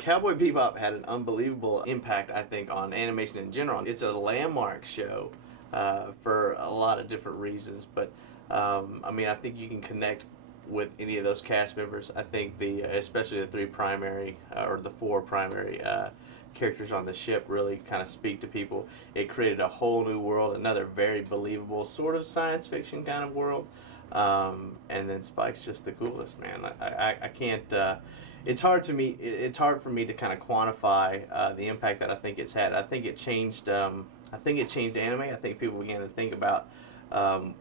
Cowboy Bebop had an unbelievable impact, I think, on animation in general. It's a landmark show for a lot of different reasons, but I mean, I think you can connect with any of those cast members. I think especially the three primary or the four primary characters on the ship really kind of speak to people. It created a whole new world, another very believable sort of science fiction kind of world. And then Spike's just the coolest, man. I can't. It's hard to me. It's hard for me to kind of quantify the impact that I think it's had. I think it changed. I think it changed anime. I think people began to think about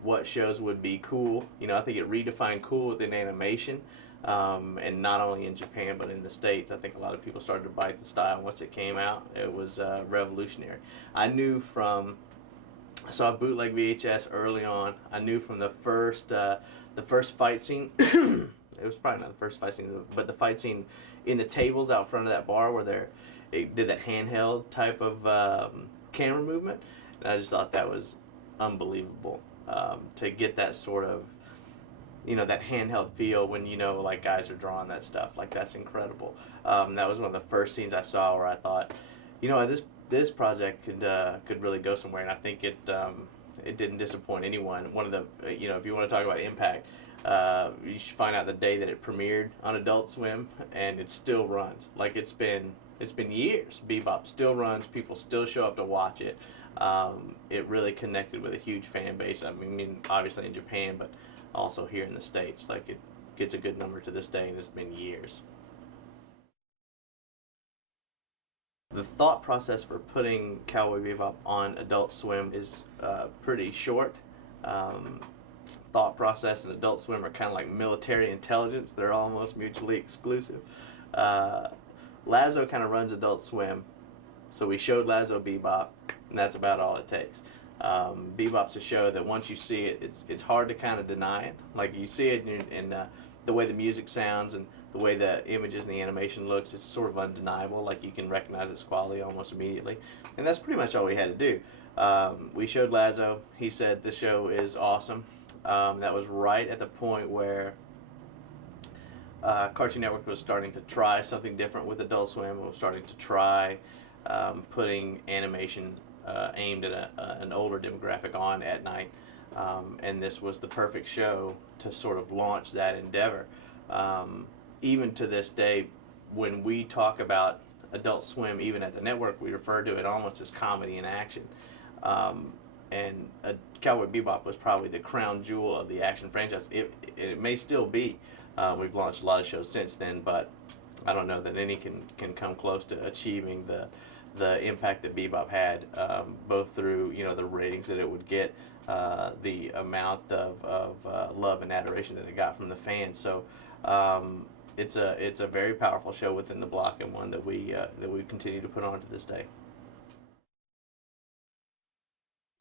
what shows would be cool. You know, I think it redefined cool within animation, and not only in Japan but in the States. I think a lot of people started to bite the style once it came out. It was revolutionary. I knew from I saw a bootleg VHS early on. I knew from the first fight scene. It was probably not the first fight scene, but the fight scene in the tables out front of that bar where it did that handheld type of camera movement, and I just thought that was unbelievable to get that sort of, you know, that handheld feel when, you know, like guys are drawing that stuff. Like, that's incredible. That was one of the first scenes I saw where I thought, you know, this project could really go somewhere, and I think it didn't disappoint anyone. One of the, you know, if you want to talk about impact, you should find out the day that it premiered on Adult Swim, and it still runs. Like, it's been years. Bebop still runs. People still show up to watch it. It really connected with a huge fan base. I mean, obviously in Japan, but also here in the States. Like, it gets a good number to this day, and it's been years. The thought process for putting Cowboy Bebop on Adult Swim is pretty short. Um, Thought process and Adult Swim are kind of like military intelligence. They're almost mutually exclusive. Uh, Lazo kind of runs Adult Swim, so we showed Lazo Bebop, and that's about all it takes. Bebop's a show that once you see it, it's hard to kind of deny it. Like, you see it in the way the music sounds and the way the images and the animation looks, it's sort of undeniable. Like, you can recognize its quality almost immediately, and that's pretty much all we had to do. We showed Lazo. He said the show is awesome. That was right at the point where Cartoon Network was starting to try something different with Adult Swim. It was starting to try putting animation aimed at an older demographic on at night, and this was the perfect show to sort of launch that endeavor. Even to this day, when we talk about Adult Swim, even at the network, we refer to it almost as comedy and action. And Cowboy Bebop was probably the crown jewel of the action franchise. It may still be. We've launched a lot of shows since then, but I don't know that any can come close to achieving the impact that Bebop had, both through, you know, the ratings that it would get, the amount of love and adoration that it got from the fans. So it's a very powerful show within the block, and one that we continue to put on to this day.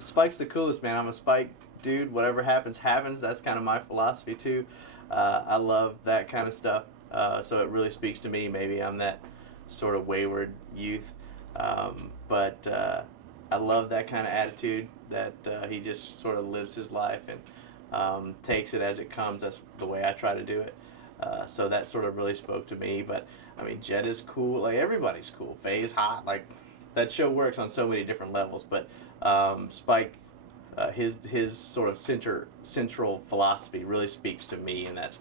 Spike's the coolest, man. I'm a Spike dude. Whatever happens, happens. That's kind of my philosophy too. I love that kind of stuff. So it really speaks to me. Maybe I'm that sort of wayward youth, but I love that kind of attitude that he just sort of lives his life and takes it as it comes. That's the way I try to do it. So that sort of really spoke to me. But I mean, Jet is cool. Like, everybody's cool. Faye is hot. Like, that show works on so many different levels. But Spike, his sort of central philosophy really speaks to me, and that's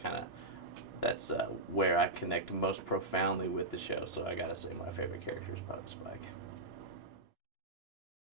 where I connect most profoundly with the show. So I gotta say my favorite character is probably Spike.